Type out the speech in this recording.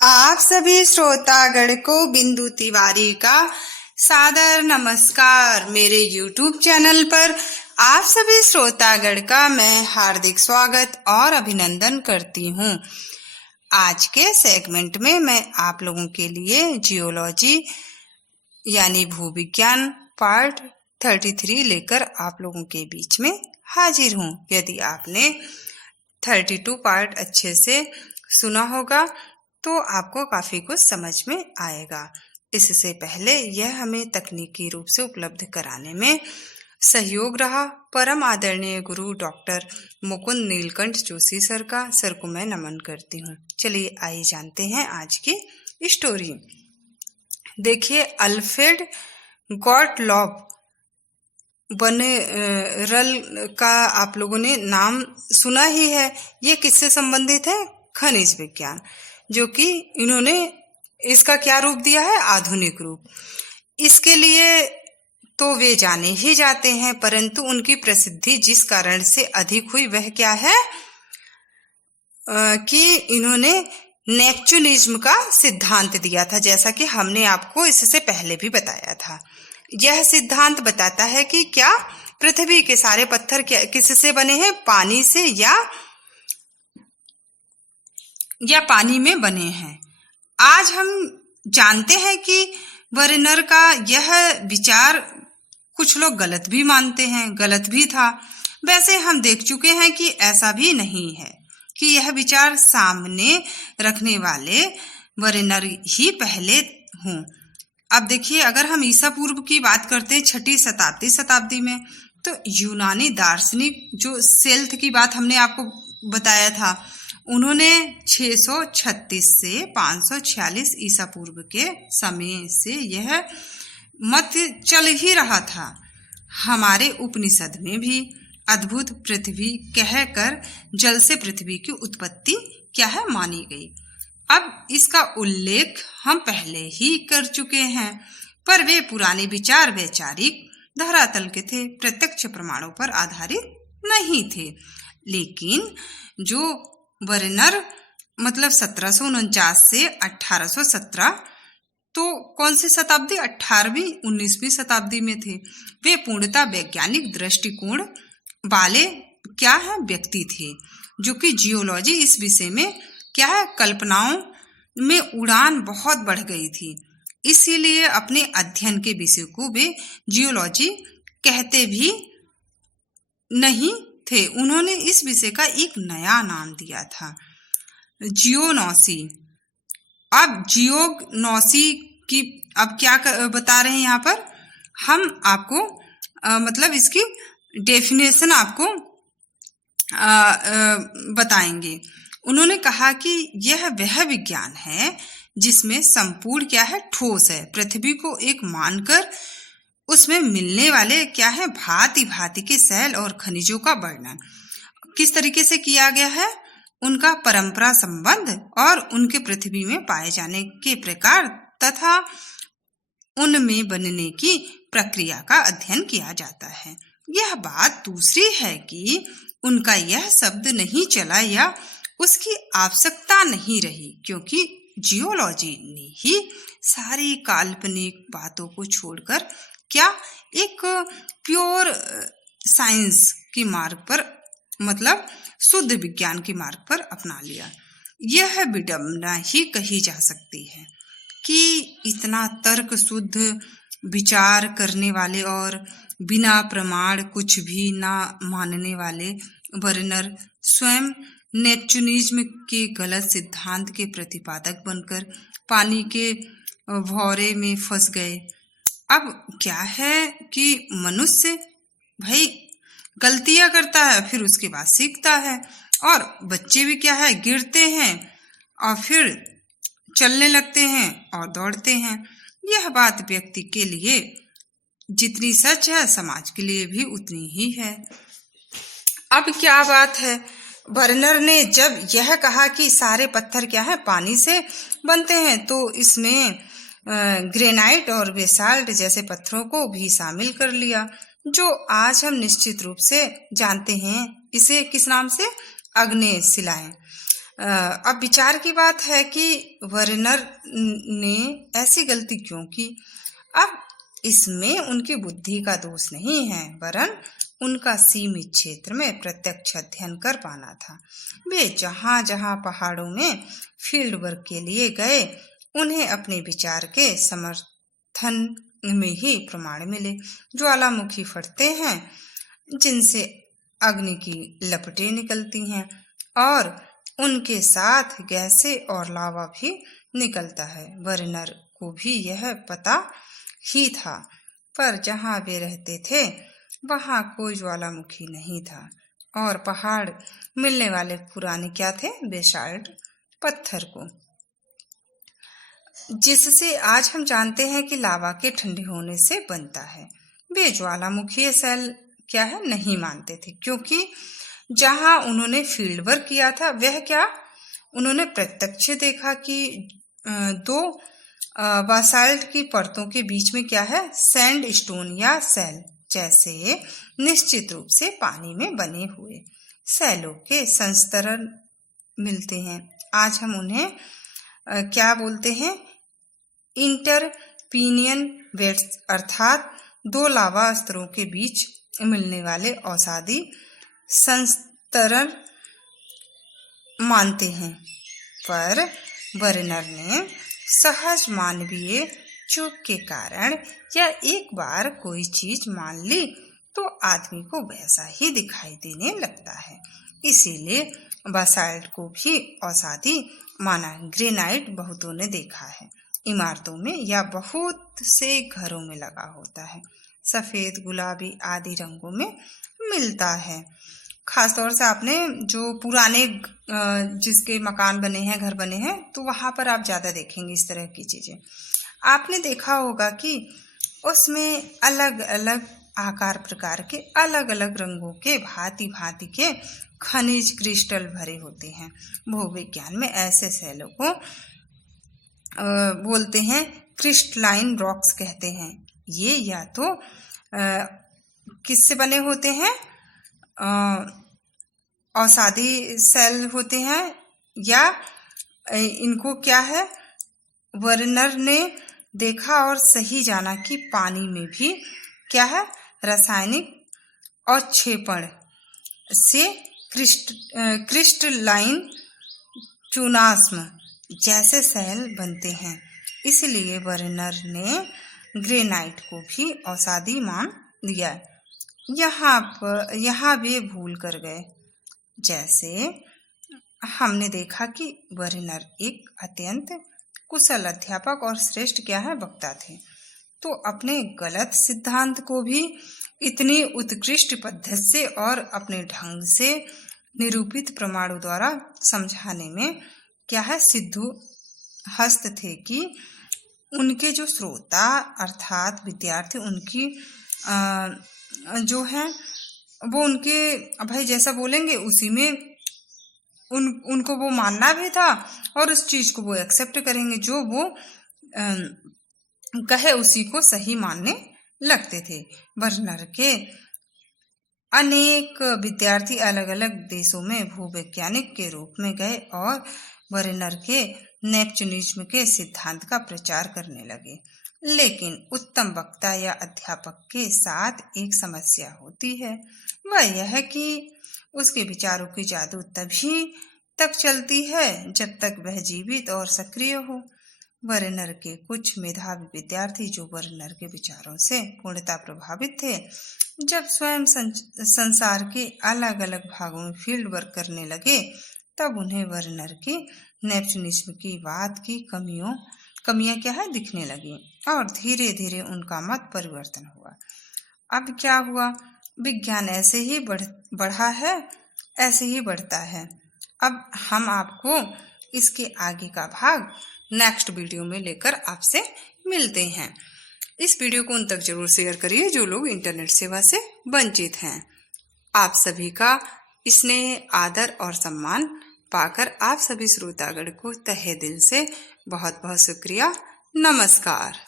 आप सभी श्रोतागण को बिंदु तिवारी का सादर नमस्कार। मेरे YouTube चैनल पर आप सभी श्रोतागण का मैं हार्दिक स्वागत और अभिनंदन करती हूँ। आज के सेगमेंट में मैं आप लोगों के लिए जियोलॉजी यानी भूविज्ञान पार्ट 33 लेकर आप लोगों के बीच में हाजिर हूँ। यदि आपने 32 पार्ट अच्छे से सुना होगा तो आपको काफी कुछ समझ में आएगा। इससे पहले यह हमें तकनीकी रूप से उपलब्ध कराने में सहयोग रहा परम आदरणीय गुरु डॉक्टर मुकुंद नीलकंठ जोशी सर को मैं नमन करती हूँ। चलिए आइए जानते हैं आज की स्टोरी। देखिए, अल्फ्रेड गॉटलॉब बनेरल का आप लोगों ने नाम सुना ही है। ये किससे संबंधित है? खनिज विज्ञान, जो कि इन्होंने इसका क्या रूप दिया है? आधुनिक रूप। इसके लिए तो वे जाने ही जाते हैं, परंतु उनकी प्रसिद्धि जिस कारण से अधिक हुई वह क्या है कि इन्होंने नेपच्यूनिज्म का सिद्धांत दिया था, जैसा कि हमने आपको इससे पहले भी बताया था। यह सिद्धांत बताता है कि क्या पृथ्वी के सारे पत्थर किससे बने हैं? पानी से या पानी में बने हैं। आज हम जानते हैं कि बर्नर का यह विचार कुछ लोग गलत भी मानते हैं, गलत भी था। वैसे हम देख चुके हैं कि ऐसा भी नहीं है कि यह विचार सामने रखने वाले बर्नर ही पहले हों। अब देखिए, अगर हम ईसा पूर्व की बात करते हैं 6वीं शताब्दी में, तो यूनानी दार्शनिक जो सेल्थ की बात हमने आपको बताया था, उन्होंने 636 से 546 ईसा पूर्व के समय से यह मत चल ही रहा था। हमारे उपनिषद में भी अद्भुत पृथ्वी कहकर जल से पृथ्वी की उत्पत्ति क्या है मानी गई। अब इसका उल्लेख हम पहले ही कर चुके हैं, पर वे पुराने विचार वैचारिक धरातल के थे, प्रत्यक्ष प्रमाणों पर आधारित नहीं थे। लेकिन जो बर्नर मतलब 1749 से 1817, तो कौन सी शताब्दी? 18वीं 19वीं शताब्दी में थे। वे पूर्णतः वैज्ञानिक दृष्टिकोण वाले क्या है व्यक्ति थे, जो कि जियोलॉजी इस विषय में क्या है कल्पनाओं में उड़ान बहुत बढ़ गई थी। इसीलिए अपने अध्ययन के विषय को वे जियोलॉजी कहते भी नहीं थे। उन्होंने इस विषय का एक नया नाम दिया था, जियोनॉसी। अब जियोनॉसी की अब क्या बता रहे हैं यहाँ पर हम आपको मतलब इसकी डेफिनेशन आपको बताएंगे। उन्होंने कहा कि यह वह विज्ञान है जिसमें संपूर्ण क्या है ठोस है, पृथ्वी को एक मानकर उसमें मिलने वाले क्या है भांति भांति के सेल और खनिजों का वर्णन किस तरीके से किया गया है, उनका परंपरा संबंध और उनके पृथ्वी में पाए जाने के प्रकार तथा उनमें बनने की प्रक्रिया का अध्ययन किया जाता है। यह बात दूसरी है कि उनका यह शब्द नहीं चला या उसकी आवश्यकता नहीं रही, क्योंकि जियोलॉजी ने ही सारी काल्पनिक बातों को छोड़कर क्या एक प्योर साइंस की मार्ग पर मतलब शुद्ध विज्ञान की मार्ग पर अपना लिया। यह विडंबना ही कही जा सकती है कि इतना तर्क शुद्ध विचार करने वाले और बिना प्रमाण कुछ भी ना मानने वाले बर्नर स्वयं नेपच्यूनिज्म के गलत सिद्धांत के प्रतिपादक बनकर पानी के भौरे में फंस गए। अब क्या है कि मनुष्य भाई गलतियां करता है, फिर उसके बाद सीखता है, और बच्चे भी क्या है गिरते हैं और फिर चलने लगते हैं और दौड़ते हैं। यह बात व्यक्ति के लिए जितनी सच है समाज के लिए भी उतनी ही है। अब क्या बात है, बर्नर ने जब यह कहा कि सारे पत्थर क्या है पानी से बनते हैं, तो इसमें ग्रेनाइट और बेसाल्ट जैसे पत्थरों को भी शामिल कर लिया, जो आज हम निश्चित रूप से जानते हैं इसे किस नाम से? आग्नेय शिलाएं। अब विचार की बात है कि वर्नर ने ऐसी गलती क्यों की। अब इसमें उनकी बुद्धि का दोष नहीं है, वरन उनका सीमित क्षेत्र में प्रत्यक्ष अध्ययन कर पाना था। वे जहां जहां पहाड़ों में फील्ड वर्क के लिए गए, उन्हें अपने विचार के समर्थन में ही प्रमाण मिले। ज्वालामुखी फटते हैं जिनसे अग्नि की लपटें निकलती हैं और उनके साथ गैसें और लावा भी निकलता है। वर्नर को भी यह पता ही था, पर जहां वे रहते थे वहां कोई ज्वालामुखी नहीं था और पहाड़ मिलने वाले पुराने क्या थे, बेसाल्ट पत्थर को, जिससे आज हम जानते हैं कि लावा के ठंडे होने से बनता है। वे ज्वालामुखी सेल क्या है नहीं मानते थे, क्योंकि जहां उन्होंने फील्ड वर्क किया था वह क्या, उन्होंने प्रत्यक्ष देखा कि दो बासाल्ट की परतों के बीच में क्या है, सैंड स्टोन या सेल जैसे निश्चित रूप से पानी में बने हुए सेलों के संस्तरण मिलते हैं। आज हम उन्हें क्या बोलते हैं, इंटरपीनियन वेट्स अर्थात दो लावा स्तरों के बीच मिलने वाले औषधि संस्तरण मानते हैं। पर वर्नर ने सहज मानवीय चूक के कारण या एक बार कोई चीज मान ली तो आदमी को वैसा ही दिखाई देने लगता है, इसीलिए बासाल्ट को भी औषधि माना। ग्रेनाइट बहुतों ने देखा है, इमारतों में या बहुत से घरों में लगा होता है, सफेद, गुलाबी आदि रंगों में मिलता है। खासतौर से आपने जो पुराने जिसके मकान बने हैं, घर बने हैं, तो वहां पर आप ज्यादा देखेंगे इस तरह की चीजें। आपने देखा होगा कि उसमें अलग अलग आकार प्रकार के, अलग अलग रंगों के, भांति भांति के खनिज क्रिस्टल भरे होते हैं। भूविज्ञान में ऐसे सेलों को बोलते हैं क्रिस्टलाइन रॉक्स कहते हैं। ये या तो किससे बने होते हैं, औषधि सेल होते हैं, या इनको क्या है, वर्नर ने देखा और सही जाना कि पानी में भी क्या है, रासायनिक अवक्षेपण से क्रिस्टलाइन चूनास्म जैसे सेल बनते हैं। इसलिए वर्नर ने ग्रेनाइट को भी औषधि मान लिया। यहाँ वे भूल कर गए। जैसे हमने देखा कि वर्नर एक अत्यंत कुशल अध्यापक और श्रेष्ठ क्या है, वक्ता थे, तो अपने गलत सिद्धांत को भी इतनी उत्कृष्ट पद्धति से और अपने ढंग से निरूपित प्रमाणों द्वारा समझाने में क्या है, सिद्धू हस्त थे कि उनके जो श्रोता अर्थात विद्यार्थी, उनकी जो है वो उनके भाई जैसा बोलेंगे उसी में उनको वो मानना भी था और उस चीज को वो एक्सेप्ट करेंगे, जो वो कहे उसी को सही मानने लगते थे। वर्नर के अनेक विद्यार्थी अलग अलग देशों में भूवैज्ञानिक के रूप में गए और वर्नर के नेपच्यूनिज्म के सिद्धांत का प्रचार करने लगे। लेकिन उत्तम वक्ता या अध्यापक के साथ एक समस्या होती है, वह यह है कि उसके विचारों की जादू तभी तक चलती है जब तक वह जीवित और सक्रिय हो। वर्नर के कुछ मेधावी विद्यार्थी जो वर्नर के विचारों से पूर्णतः प्रभावित थे, जब स्वयं संसार के अलग अलग भागों में फील्ड वर्क करने लगे, तब उन्हें वर्नर की नेपच्यूनिज्म की बात की कमियां क्या है दिखने लगी और धीरे धीरे उनका मत परिवर्तन हुआ। अब क्या हुआ, विज्ञान ऐसे ही बढ़ा है, ऐसे ही बढ़ता है। अब हम आपको इसके आगे का भाग नेक्स्ट वीडियो में लेकर आपसे मिलते हैं। इस वीडियो को उन तक जरूर शेयर करिए जो लोग इंटरनेट सेवा से वंचित हैं। आप सभी का स्नेह, आदर और सम्मान पाकर आप सभी श्रोतागण को तहे दिल से बहुत बहुत शुक्रिया। नमस्कार।